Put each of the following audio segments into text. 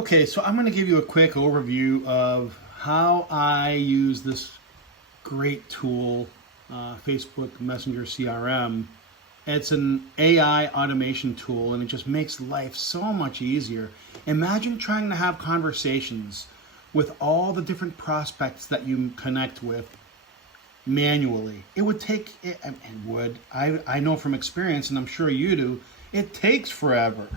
Okay, so I'm going to give you a quick overview of how I use this great tool, Facebook Messenger CRM. It's an AI automation tool and it just makes life so much easier. Imagine trying to have conversations with all the different prospects that you connect with manually. It would take, I know from experience, and I'm sure you do, it takes forever.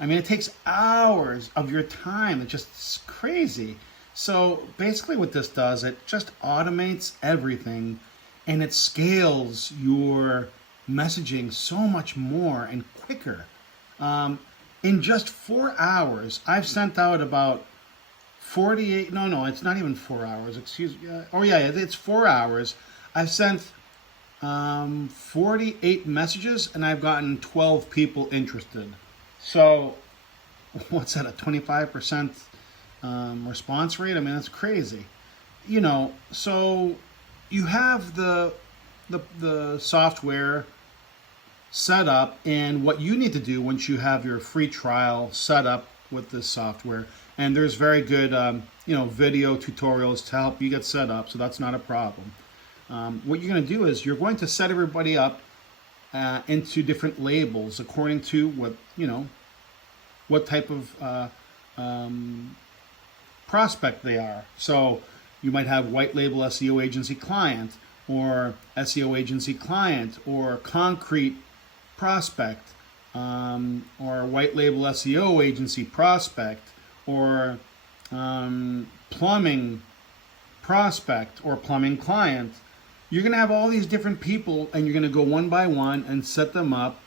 I mean, it takes hours of your time. It's just crazy. So basically what this does, it just automates everything and it scales your messaging so much more and quicker. In just 4 hours, I've sent out about 48, no, it's not even 4 hours, excuse me. Oh yeah, it's 4 hours. I've sent 48 messages and I've gotten 12 people interested. So what's that, a 25% response rate? I mean, that's crazy. So you have the software set up, and what you need to do once you have your free trial set up with this software, and there's very good video tutorials to help you get set up, so that's not a problem. What you're going to do is you're going to set everybody up into different labels according to what type of prospect they are. So you might have white label SEO agency client, or SEO agency client, or concrete prospect, or white label SEO agency prospect, or plumbing prospect, or plumbing client. You're going to have all these different people, and you're going to go one by one and set them up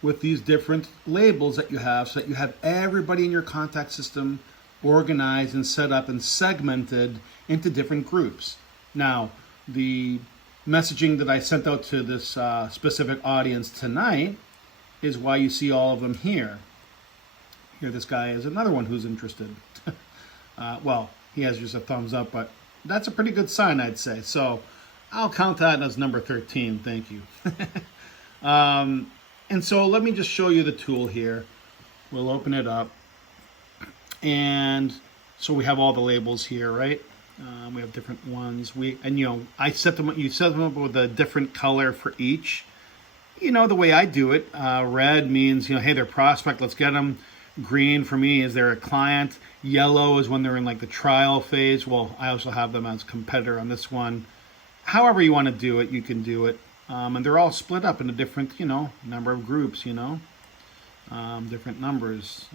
with these different labels that you have, so that you have everybody in your contact system organized and set up and segmented into different groups. Now, the messaging that I sent out to this specific audience tonight is why you see all of them here. Here, this guy is another one who's interested. Well, he has just a thumbs up, but that's a pretty good sign, I'd say. So I'll count that as number 13. Thank you. And so let me just show you the tool here. We'll open it up. And so we have all the labels here, right? We have different ones. I set them. You set them up with a different color for each. The way I do it. Red means hey, they're prospect. Let's get them. Green for me is they're a client. Yellow is when they're in like the trial phase. Well, I also have them as competitor on this one. However you want to do it, you can do it. And they're all split up into different, number of groups. Different numbers.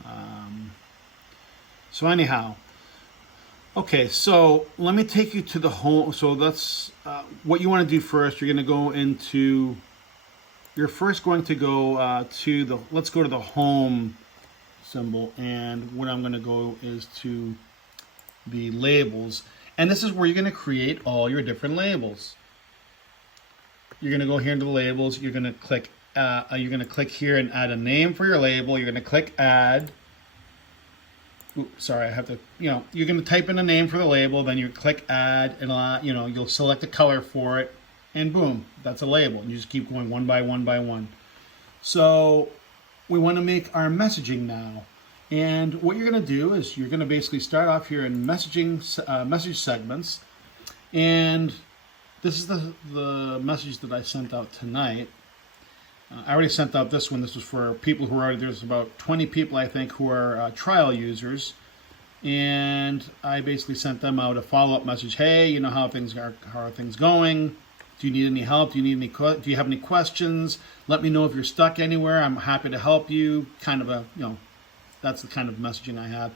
So anyhow, okay, so let me take you to the home. So that's what you want to do first. You're going to go into, you're first going to go let's go to the home symbol. And what I'm going to go is to the labels. And this is where you're going to create all your different labels. You're going to go here into the labels. You're going to click here and add a name for your label. You're going to click add. Oops, sorry, I have to, you're going to type in a name for the label, then you click add, and you'll select a color for it, and boom, that's a label. And you just keep going one by one by one. So we want to make our messaging now. And what you're going to do is you're going to basically start off here in message segments. And this is the message that I sent out tonight. I already sent out this one. This was for people who are there's about 20 people, I think, who are trial users. And I basically sent them out a follow-up message. Hey, how are things going? Do you need any help? Do you have any questions? Let me know if you're stuck anywhere. I'm happy to help you. Kind of that's the kind of messaging I have.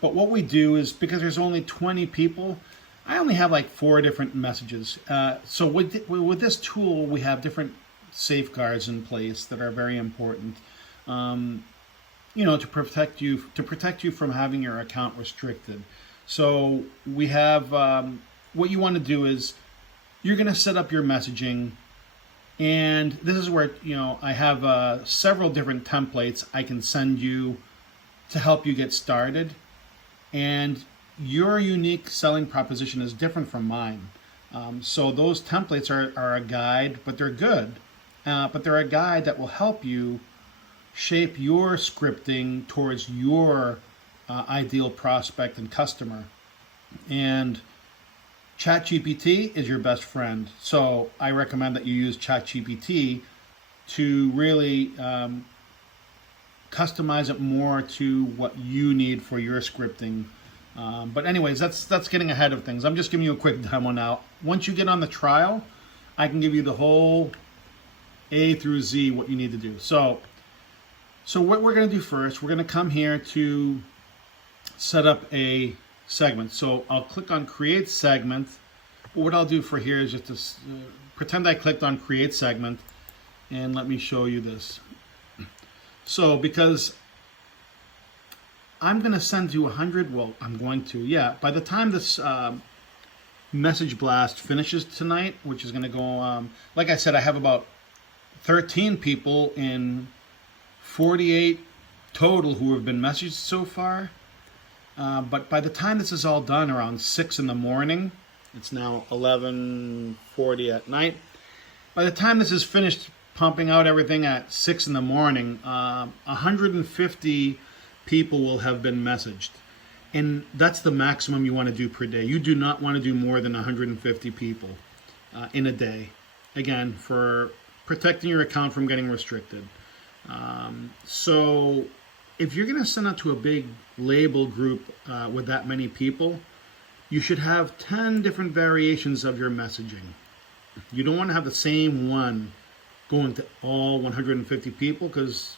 But what we do is, because there's only 20 people, I only have like 4 different messages. So with this tool, we have different safeguards in place that are very important, to protect you from having your account restricted. So we have what you want to do is you're going to set up your messaging, and this is where I have several different templates I can send you to help you get started, and your unique selling proposition is different from mine. So those templates are a guide, but they're good. But they're a guide that will help you shape your scripting towards your ideal prospect and customer. And ChatGPT is your best friend. So I recommend that you use ChatGPT to really customize it more to what you need for your scripting. But anyways, that's getting ahead of things. I'm just giving you a quick demo now. Once you get on the trial, I can give you the whole A through Z what you need to do. So what we're going to do first, we're going to come here to set up a segment. So I'll click on Create Segment. What I'll do for here is just to pretend I clicked on Create Segment, and let me show you this. So because I'm going to send you 100, well, I'm going to, yeah. By the time this message blast finishes tonight, which is going to go, like I said, I have about 13 people in 48 total who have been messaged so far. But by the time this is all done, around 6 in the morning, it's now 11:40 at night. By the time this is finished pumping out everything at 6 in the morning, 150 people will have been messaged. And that's the maximum you want to do per day. You do not want to do more than 150 people in a day. Again, for protecting your account from getting restricted. So if you're going to send out to a big label group with that many people, you should have 10 different variations of your messaging. You don't want to have the same one going to all 150 people, because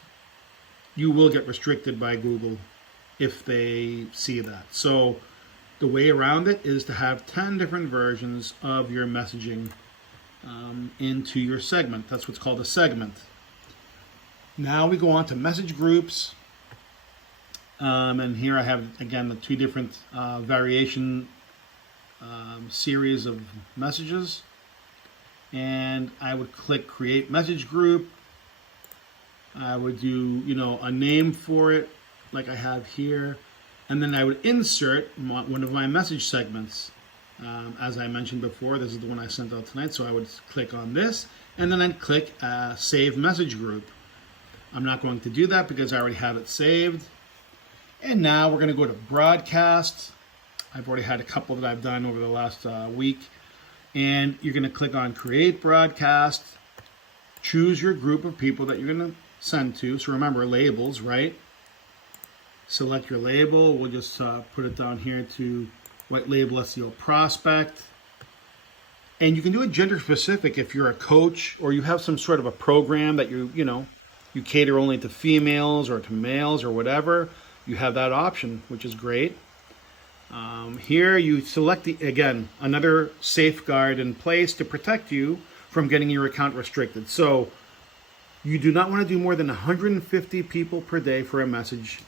you will get restricted by Google if they see that. So the way around it is to have 10 different versions of your messaging into your segment. That's what's called a segment. Now we go on to message groups. And here I have, again, the two different variation series of messages. And I would click Create Message Group. I would do, a name for it, like I have here. And then I would insert one of my message segments. As I mentioned before, this is the one I sent out tonight. So I would click on this, and then I'd click Save Message Group. I'm not going to do that because I already have it saved. And now we're going to go to Broadcast. I've already had a couple that I've done over the last week. And you're going to click on Create Broadcast. Choose your group of people that you're going to send to. So remember, labels, right? Select your label. We'll just put it down here to White Label SEO Prospect. And you can do it gender specific if you're a coach or you have some sort of a program that you cater only to females or to males or whatever. You have that option, which is great. Here you select, again, another safeguard in place to protect you from getting your account restricted. So you do not want to do more than 150 people per day for a message,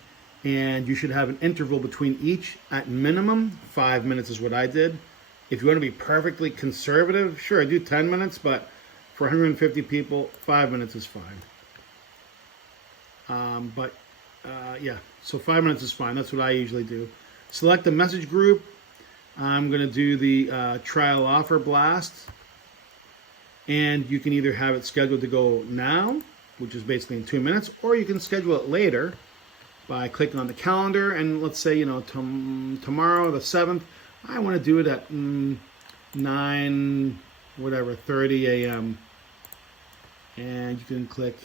and you should have an interval between each at minimum 5 minutes is what I did. If you want to be perfectly conservative, sure, I do 10 minutes, but for 150 people, 5 minutes is fine. Yeah, so 5 minutes is fine. That's what I usually do. Select the message group. I'm going to do the trial offer blast. And you can either have it scheduled to go now, which is basically in 2 minutes, or you can schedule it later by clicking on the calendar. And let's say, tomorrow, the 7th, I want to do it at 30 a.m. And you can click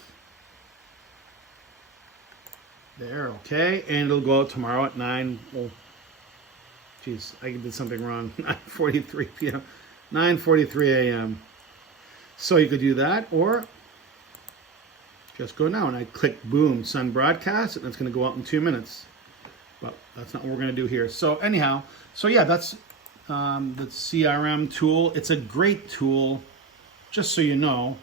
there, okay, and it'll go out tomorrow at 9. Oh, geez, I did something wrong. 9:43 p.m. 9:43 a.m. So you could do that, or just go now, and I click boom, send broadcast, and it's going to go out in 2 minutes. But that's not what we're going to do here. So anyhow, so yeah, that's the CRM tool. It's a great tool, just so you know.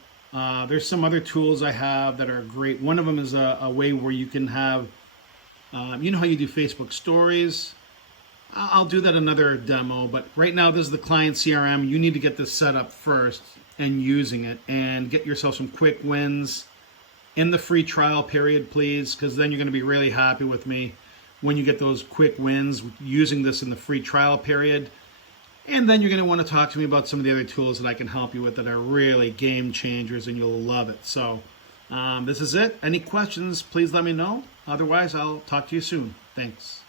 There's some other tools I have that are great. One of them is a way where you can have, you know how you do Facebook stories? I'll do that another demo, but right now this is the client CRM. You need to get this set up first and using it, and get yourself some quick wins in the free trial period, please, because then you're going to be really happy with me when you get those quick wins using this in the free trial period. And then you're going to want to talk to me about some of the other tools that I can help you with that are really game changers, and you'll love it. So this is it. Any questions, please let me know. Otherwise, I'll talk to you soon. Thanks.